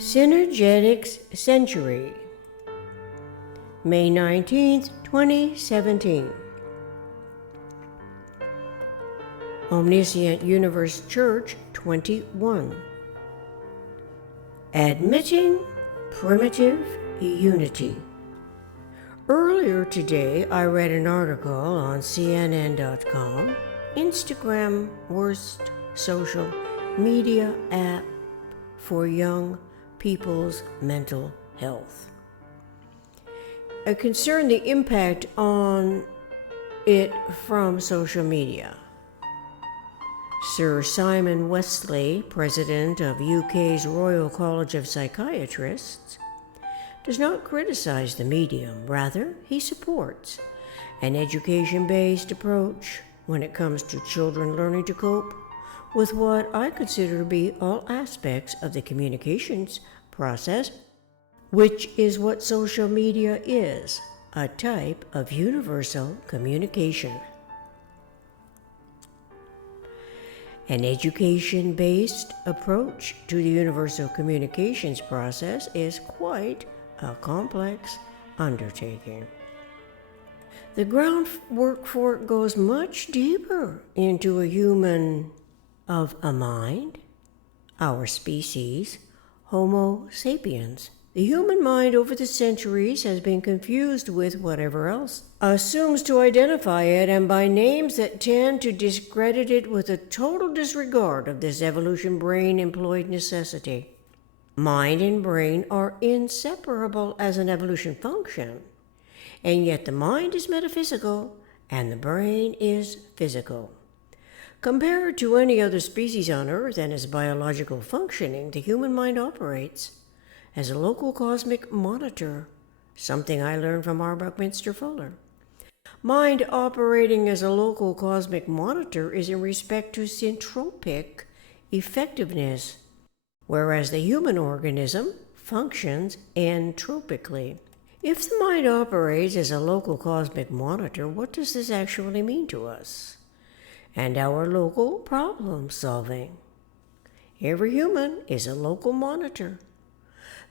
Synergetics Century, May 19th, 2017. Omniscient Universe Church 21. Admitting Primitive Unity. Earlier today, I read an article on CNN.com, Instagram worst social media app for young people's mental health. It concerned the impact on it from social media. Sir Simon Westley, president of UK's Royal College of Psychiatrists, does not criticize the medium. Rather, he supports an education-based approach when it comes to children learning to cope with what I consider to be all aspects of the communications process, which is what social media is, a type of universal communication. An education-based approach to the universal communications process is quite a complex undertaking. The groundwork for it goes much deeper into a human of a mind, our species, Homo sapiens. The human mind over the centuries has been confused with whatever else assumes to identify it, and by names that tend to discredit it with a total disregard of this evolution brain-employed necessity. Mind and brain are inseparable as an evolution function, and yet the mind is metaphysical and the brain is physical. Compared to any other species on Earth and its biological functioning, the human mind operates as a local cosmic monitor, something I learned from R. Buckminster Fuller. Mind operating as a local cosmic monitor is in respect to syntropic effectiveness, whereas the human organism functions entropically. If the mind operates as a local cosmic monitor, what does this actually mean to us and our local problem solving? Every human is a local monitor.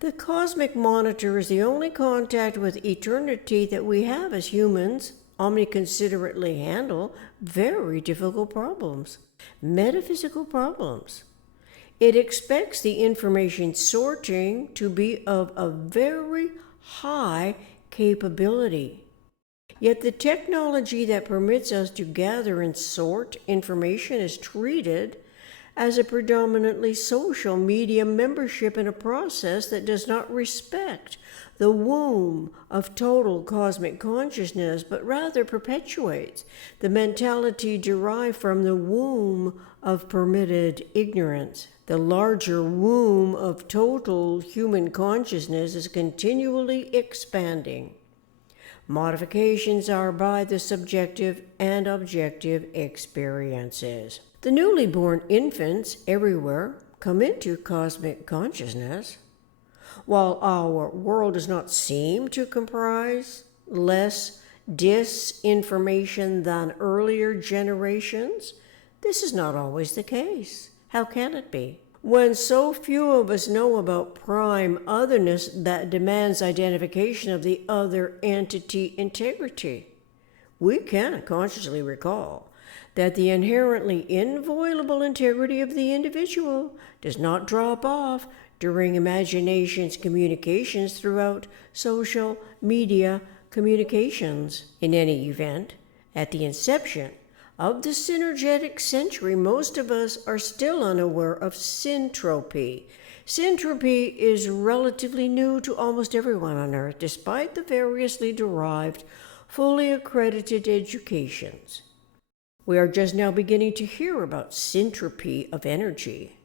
The cosmic monitor is the only contact with eternity that we have as humans, omniconsiderately handle very difficult problems, metaphysical problems. It expects the information sorting to be of a very high capability. Yet the technology that permits us to gather and sort information is treated as a predominantly social media membership in a process that does not respect the womb of total cosmic consciousness, but rather perpetuates the mentality derived from the womb of permitted ignorance. The larger womb of total human consciousness is continually expanding. Modifications are by the subjective and objective experiences. The newly born infants everywhere come into cosmic consciousness. While our world does not seem to comprise less disinformation than earlier generations, this is not always the case. How can it be? When so few of us know about prime otherness that demands identification of the other entity integrity, we can consciously recall that the inherently inviolable integrity of the individual does not drop off during imagination's communications throughout social media communications. In any event, at the inception of the synergetic century, most of us are still unaware of syntropy. Syntropy is relatively new to almost everyone on Earth, despite the variously derived, fully accredited educations. We are just now beginning to hear about syntropy of energy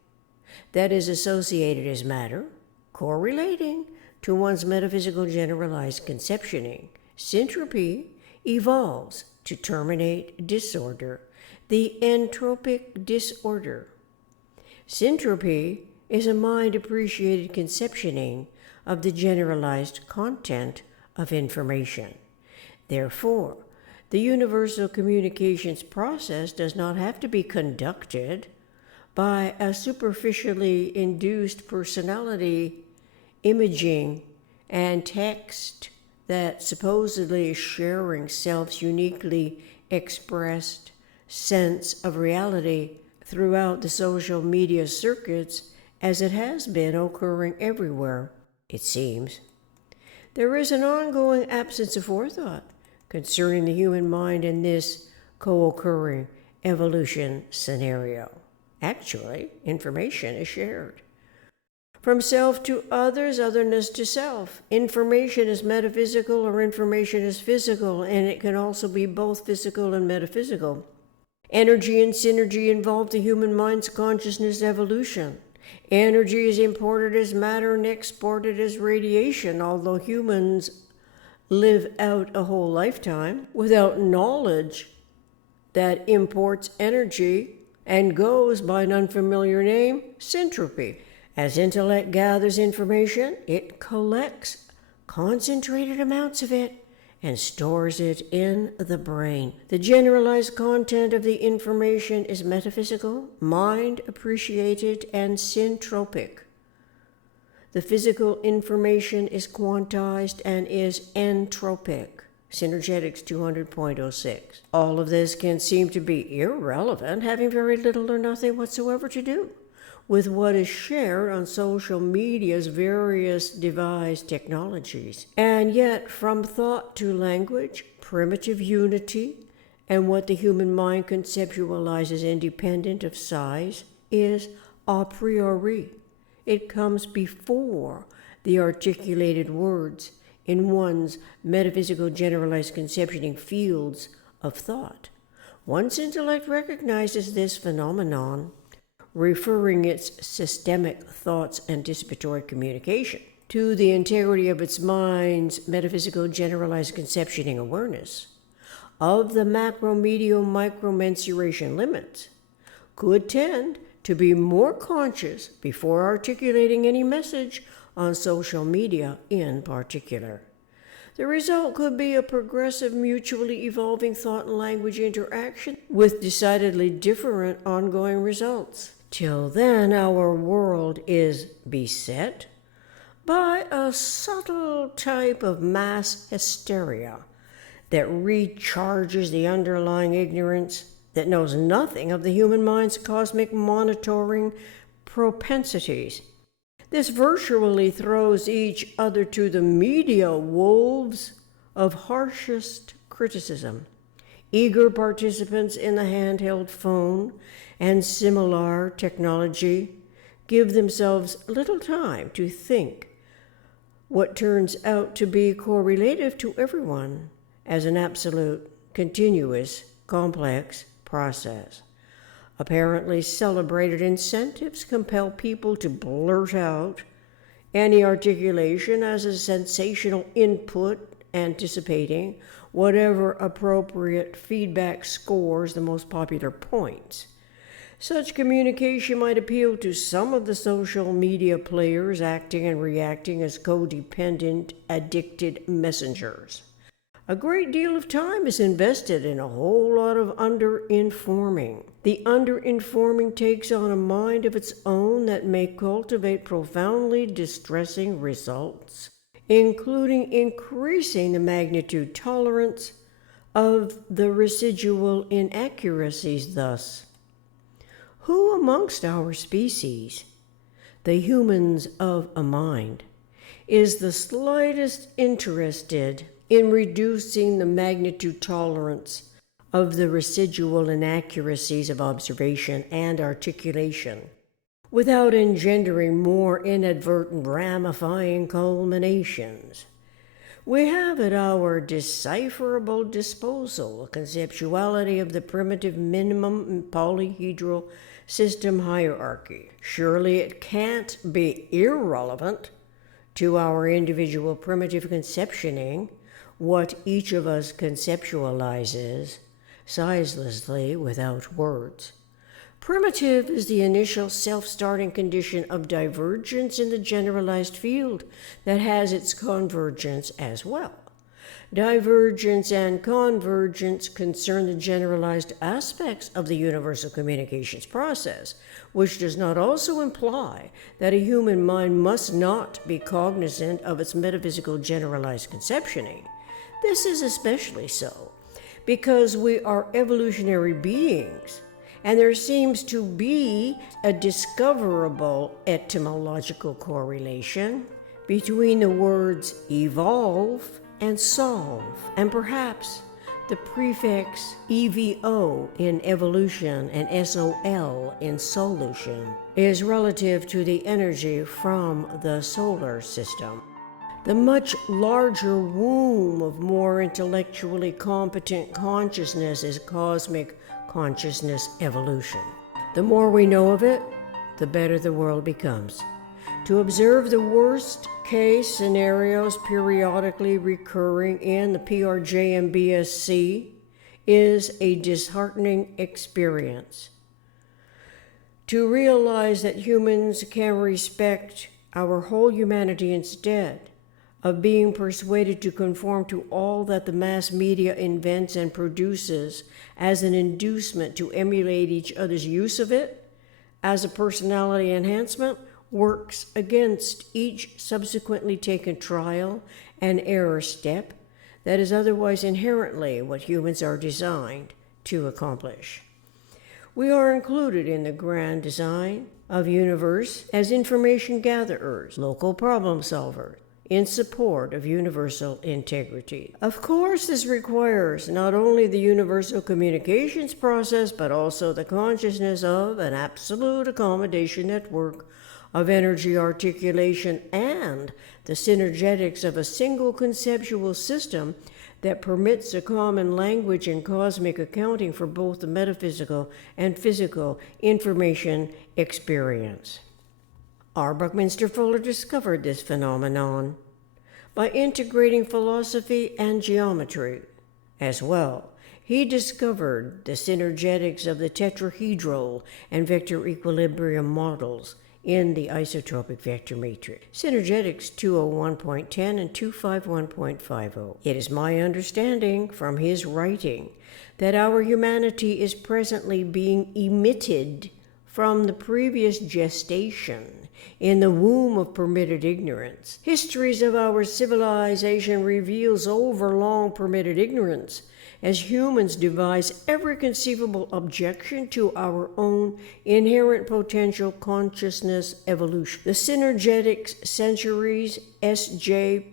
that is associated as matter, correlating to one's metaphysical generalized conceptioning. Syntropy evolves to terminate disorder, the entropic disorder. Syntropy is a mind-appreciated conceptioning of the generalized content of information. Therefore, the universal communications process does not have to be conducted by a superficially induced personality imaging, and text that supposedly is sharing self's uniquely expressed sense of reality throughout the social media circuits as it has been occurring everywhere, it seems. There is an ongoing absence of forethought concerning the human mind in this co-occurring evolution scenario. Actually, information is shared. From self to others, otherness to self. Information is metaphysical or information is physical, and it can also be both physical and metaphysical. Energy and synergy involve the human mind's consciousness evolution. Energy is imported as matter and exported as radiation, although humans live out a whole lifetime without knowledge that imports energy and goes by an unfamiliar name, syntropy. As intellect gathers information, it collects concentrated amounts of it and stores it in the brain. The generalized content of the information is metaphysical, mind appreciated, and syntropic. The physical information is quantized and is entropic. Synergetics 200.06. All of this can seem to be irrelevant, having very little or nothing whatsoever to do with what is shared on social media's various devised technologies. And yet, from thought to language, primitive unity, and what the human mind conceptualizes independent of size is a priori. It comes before the articulated words in one's metaphysical generalized conceptioning fields of thought. Once intellect recognizes this phenomenon, referring its systemic thoughts anticipatory communication to the integrity of its mind's metaphysical generalized conceptioning awareness of the macro-medium-micro-mensuration limits, could tend to be more conscious before articulating any message on social media in particular. The result could be a progressive, mutually evolving thought and language interaction with decidedly different ongoing results. Till then, our world is beset by a subtle type of mass hysteria that recharges the underlying ignorance that knows nothing of the human mind's cosmic monitoring propensities. This virtually throws each other to the media wolves of harshest criticism. Eager participants in the handheld phone and similar technology give themselves little time to think what turns out to be correlative to everyone as an absolute, continuous, complex process. Apparently celebrated incentives compel people to blurt out any articulation as a sensational input, anticipating whatever appropriate feedback scores the most popular points. Such communication might appeal to some of the social media players acting and reacting as codependent, addicted messengers. A great deal of time is invested in a whole lot of under-informing. The under-informing takes on a mind of its own that may cultivate profoundly distressing results, including increasing the magnitude tolerance of the residual inaccuracies thus. Who amongst our species, the humans of a mind, is the slightest interested in reducing the magnitude tolerance of the residual inaccuracies of observation and articulation, without engendering more inadvertent ramifying culminations? We have at our decipherable disposal a conceptuality of the primitive minimum polyhedral system hierarchy. Surely it can't be irrelevant to our individual primitive conceptioning what each of us conceptualizes sizelessly without words. Primitive is the initial self-starting condition of divergence in the generalized field that has its convergence as well. Divergence and convergence concern the generalized aspects of the universal communications process, which does not also imply that a human mind must not be cognizant of its metaphysical generalized conceptioning. This is especially so because we are evolutionary beings, and there seems to be a discoverable etymological correlation between the words evolve and solve, and perhaps the prefix EVO in evolution and SOL in solution is relative to the energy from the solar system. The much larger womb of more intellectually competent consciousness is cosmic consciousness evolution. The more we know of it, the better the world becomes. To observe the worst case scenarios periodically recurring in the PRJMBSC is a disheartening experience. To realize that humans can respect our whole humanity instead of being persuaded to conform to all that the mass media invents and produces as an inducement to emulate each other's use of it as a personality enhancement, works against each subsequently taken trial and error step that is otherwise inherently what humans are designed to accomplish. We are included in the grand design of universe as information gatherers, local problem solvers, in support of universal integrity. Of course, this requires not only the universal communications process, but also the consciousness of an absolute accommodation network of energy articulation and the synergetics of a single conceptual system that permits a common language and cosmic accounting for both the metaphysical and physical information experience. R. Buckminster Fuller discovered this phenomenon by integrating philosophy and geometry. As well, he discovered the synergetics of the tetrahedral and vector equilibrium models in the isotropic vector matrix. Synergetics 201.10 and 251.50. It is my understanding from his writing that our humanity is presently being emitted from the previous gestation in the womb of permitted ignorance. Histories of our civilization reveals overlong permitted ignorance as humans devise every conceivable objection to our own inherent potential consciousness evolution. The Synergetics Centuries SJPMCC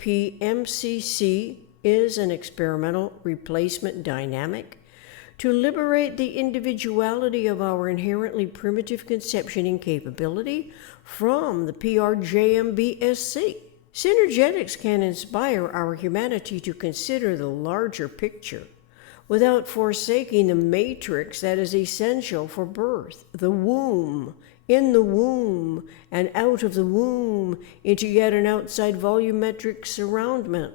is an experimental replacement dynamic to liberate the individuality of our inherently primitive conceptioning capability from the PRJMBSC. Synergetics can inspire our humanity to consider the larger picture without forsaking the matrix that is essential for birth, the womb, in the womb, and out of the womb into yet an outside volumetric surroundment.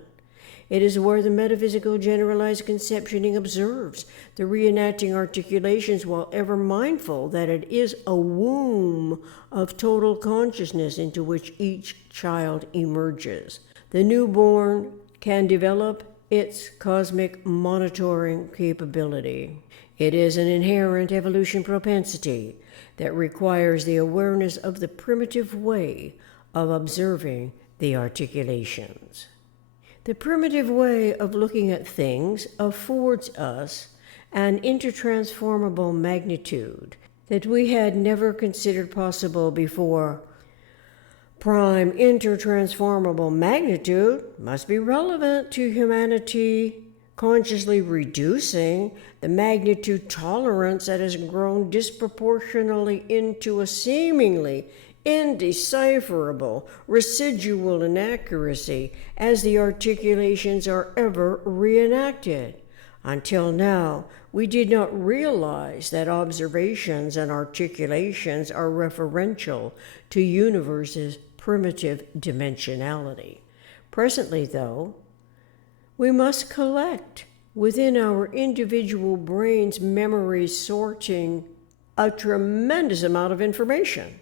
It is where the metaphysical generalized conceptioning observes the reenacting articulations while ever mindful that it is a womb of total consciousness into which each child emerges. The newborn can develop its cosmic monitoring capability. It is an inherent evolution propensity that requires the awareness of the primitive way of observing the articulations. The primitive way of looking at things affords us an intertransformable magnitude that we had never considered possible before. Prime intertransformable magnitude must be relevant to humanity consciously reducing the magnitude tolerance that has grown disproportionately into a seemingly indecipherable residual inaccuracy as the articulations are ever reenacted. Until now, we did not realize that observations and articulations are referential to universe's primitive dimensionality. Presently, though, we must collect within our individual brain's memory sorting a tremendous amount of information,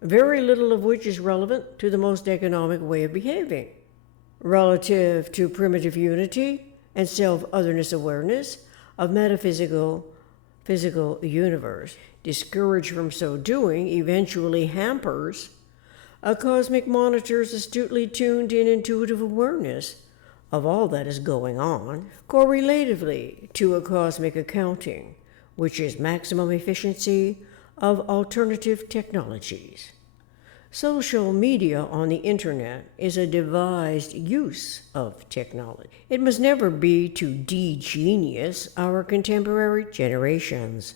very little of which is relevant to the most economic way of behaving. relative to primitive unity and self-otherness awareness of physical universe. Discouraged from so doing eventually hampers a cosmic monitor's astutely tuned in intuitive awareness of all that is going on, correlatively to a cosmic accounting, which is maximum efficiency of alternative technologies. Social media on the internet is a devised use of technology. It must never be to de-genius our contemporary generations.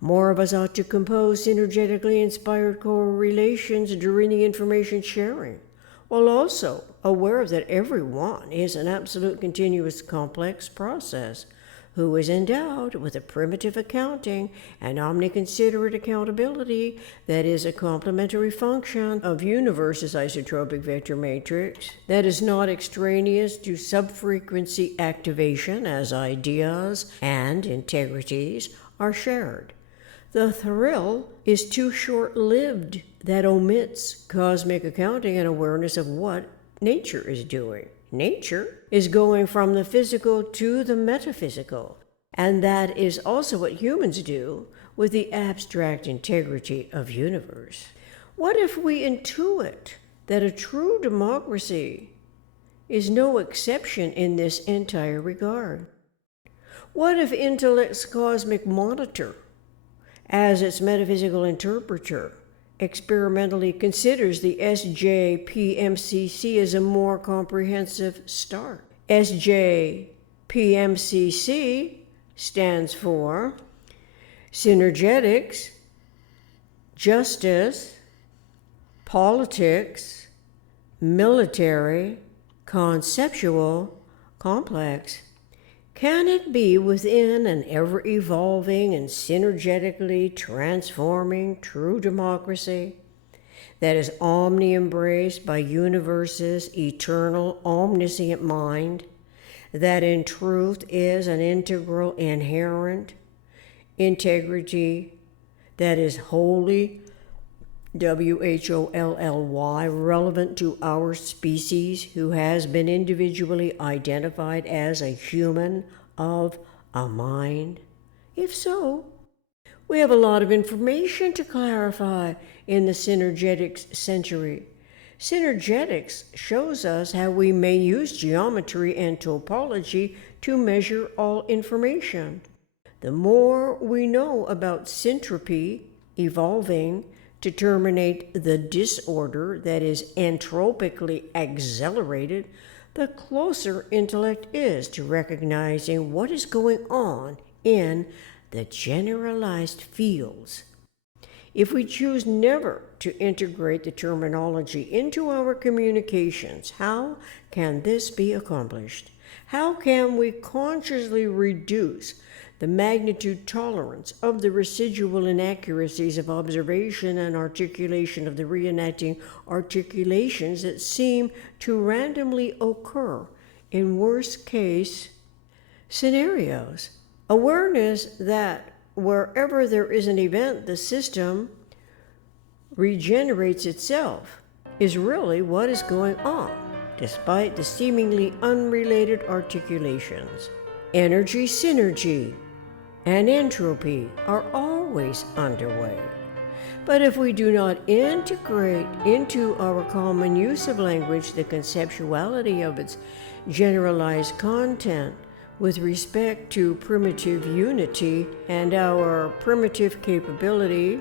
More of us ought to compose synergetically inspired correlations during the information sharing, while also aware that everyone is an absolute continuous complex process who is endowed with a primitive accounting and omniconsiderate accountability that is a complementary function of universe's isotropic vector matrix that is not extraneous to subfrequency activation as ideas and integrities are shared. The thrill is too short-lived that omits cosmic accounting and awareness of what nature is doing. Nature is going from the physical to the metaphysical, and that is also what humans do with the abstract integrity of universe. What if we intuit that a true democracy is no exception in this entire regard? What if intellect's cosmic monitor, as its metaphysical interpreter, experimentally considers the SJPMCC as a more comprehensive start? SJPMCC stands for Synergetics, Justice, Politics, Military, Conceptual, Complex. Can it be within an ever-evolving and synergetically transforming true democracy that is omni-embraced by universe's eternal omniscient mind, that in truth is an integral inherent integrity that is wholly WHOLLY relevant to our species, who has been individually identified as a human of a mind? If so, we have a lot of information to clarify in the Synergetics century. Synergetics shows us how we may use geometry and topology to measure all information. The more we know about syntropy, evolving, to terminate the disorder that is entropically accelerated, the closer intellect is to recognizing what is going on in the generalized fields. If we choose never to integrate the terminology into our communications, how can this be accomplished? How can we consciously reduce the magnitude tolerance of the residual inaccuracies of observation and articulation of the reenacting articulations that seem to randomly occur in worst-case scenarios? Awareness that wherever there is an event, the system regenerates itself is really what is going on, despite the seemingly unrelated articulations. Energy synergy and entropy are always underway. But if we do not integrate into our common use of language the conceptuality of its generalized content with respect to primitive unity and our primitive capability,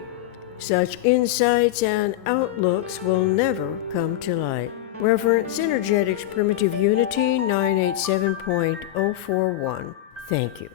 such insights and outlooks will never come to light. Reference Synergetics Primitive Unity 987.041. Thank you.